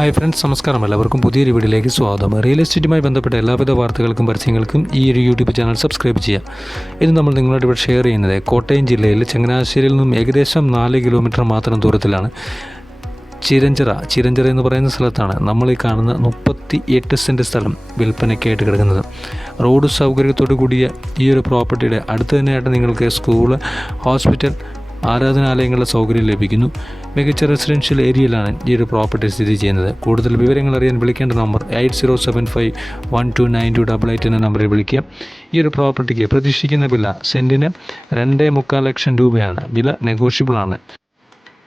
Hi friends, നമസ്കാരം. എല്ലാവർക്കും പുതിയൊരു വീഡിയോയിലേക്ക് സ്വാഗതം. റിയൽ എസ്റ്റേറ്റുമായി ബന്ധപ്പെട്ട എല്ലാവിധ വാർത്തകൾക്കും പരസ്യങ്ങൾക്കും ഈ ഒരു യൂട്യൂബ് ചാനൽ സബ്സ്ക്രൈബ് ചെയ്യാം. ഇത് നമ്മൾ നിങ്ങളോട് ഇവിടെ ഷെയർ ചെയ്യുന്നത് കോട്ടയം ജില്ലയിൽ ചങ്ങനാശ്ശേരിയിൽ നിന്നും ഏകദേശം 4 കിലോമീറ്റർ മാത്രം ദൂരത്തിലാണ് ചിരഞ്ചിറ എന്ന് പറയുന്ന സ്ഥലത്താണ് നമ്മൾ ഈ കാണുന്ന 38 സെൻറ്റ് സ്ഥലം വിൽപ്പനയ്ക്കായിട്ട് കിടക്കുന്നത്. റോഡ് സൗകര്യത്തോടു കൂടിയ ഈ ഒരു പ്രോപ്പർട്ടിയുടെ അടുത്ത് തന്നെയായിട്ട് നിങ്ങൾക്ക് സ്കൂൾ, ഹോസ്പിറ്റൽ, ആരാധനാലയങ്ങളുടെ സൗകര്യം ലഭിക്കുന്നു. മികച്ച റെസിഡൻഷ്യൽ ഏരിയയിലാണ് ഈ ഒരു പ്രോപ്പർട്ടി സ്ഥിതി ചെയ്യുന്നത്. കൂടുതൽ വിവരങ്ങൾ അറിയാൻ വിളിക്കേണ്ട നമ്പർ 8075129288 എന്ന നമ്പറിൽ വിളിക്കുക. ഈ ഒരു പ്രോപ്പർട്ടിക്ക് പ്രതീക്ഷിക്കുന്ന വില സെൻറ്റിന് 2.25 ലക്ഷം രൂപയാണ്. വില നെഗോഷ്യബിൾ ആണ്.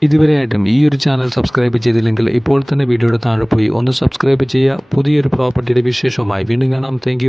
ഇതുവരെയായിട്ടും ഈ ഒരു ചാനൽ സബ്സ്ക്രൈബ് ചെയ്തില്ലെങ്കിൽ ഇപ്പോൾ തന്നെ വീഡിയോയുടെ താഴെ പോയി ഒന്ന് സബ്സ്ക്രൈബ് ചെയ്യുക. പുതിയൊരു പ്രോപ്പർട്ടിയുടെ വിശേഷവുമായി വീണ്ടും കാണാം. താങ്ക്